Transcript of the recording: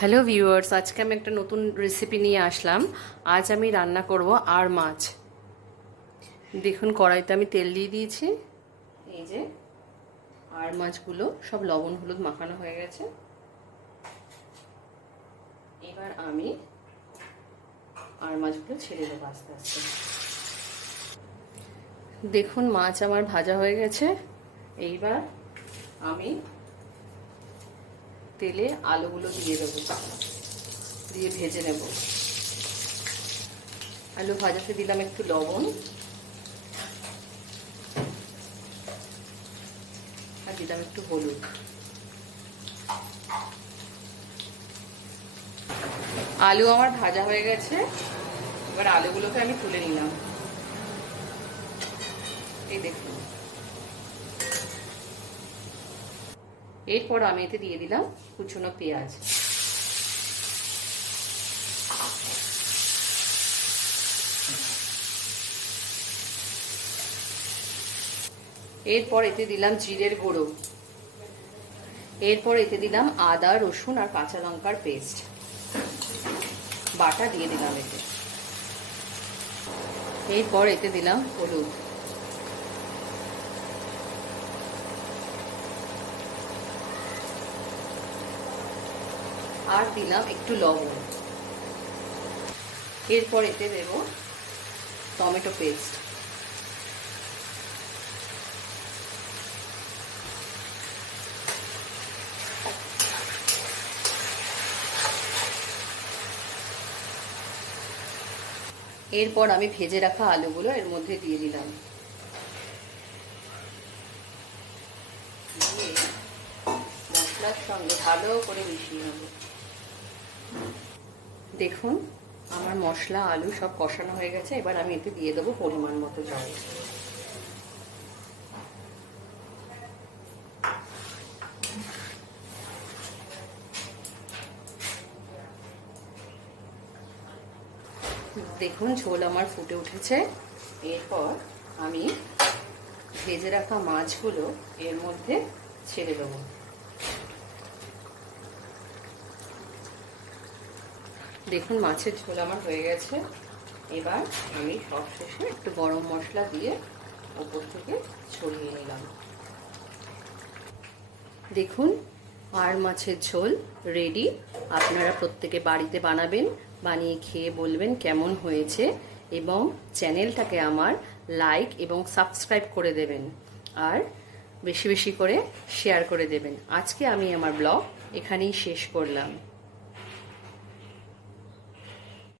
Hello viewers, আজকে আমি একটা নতুন রেসিপি নিয়ে আসলাম। আজ আমি রান্না করব আর মাছ। দেখুন, কড়াইতে আমি তেল দিয়ে দিয়েছি। এই যে আর মাছগুলো সব লবণ হলুদ মাখানো হয়ে গেছে। এবার আমি আর মাছগুলো ছেড়ে দেবো আস্তে আস্তে। দেখুন, মাছ আমার ভাজা হয়ে গেছে। এইবার আমি তেলে আলুগুলো দিয়ে দেবো, দিয়ে ভেজে নেব। আলু ভাজাতে দিলাম একটু লবণ আর দিলাম একটু হলুদ। আলু আমার ভাজা হয়ে গেছে। এবার আলুগুলোকে আমি তুলে নিলাম। এই দেখুন, এরপর আমি এতে দিয়ে দিলাম কুচনো পেঁয়াজ। এরপর এতে দিলাম জিরের গুঁড়ো। এরপর এতে দিলাম আদা রসুন আর কাঁচা লঙ্কার পেস্ট বাটা দিয়ে দিলাম এতে। এরপর এতে দিলাম হলুদ। আর দিলাম একটু লবণ। এরপর এতে দেব টমেটো পেস্ট। এরপর আমি ভেজে রাখা আলুগুলো এর মধ্যে দিয়ে দিলাম। দিয়ে মশলার সঙ্গে ভালো করে মিশিয়ে নেব। দেখুন, আমার মশলা আলু সব কষানো হয়ে গেছে। এবার আমি এতে দিয়ে দেবো পরিমাণ মতো জল। দেখুন, ঝোল আমার ফুটে উঠেছে। এরপর আমি ভেজে রাখা মাছগুলো এর মধ্যে ছেড়ে দেবো। দেখুন, মাছের ঝোল আমার হয়ে গেছে। এবার আমি সবশেষে একটু গরম মশলা দিয়ে ওপর থেকে ছড়িয়ে নিলাম। দেখুন, আর মাছের ঝোল রেডি। আপনারা প্রত্যেকে বাড়িতে বানাবেন, বানিয়ে খেয়ে বলবেন কেমন হয়েছে, এবং চ্যানেলটাকে আমার লাইক এবং সাবস্ক্রাইব করে দেবেন, আর বেশি বেশি করে শেয়ার করে দেবেন। আজকে আমি আমার ব্লগ এখানেই শেষ করলাম।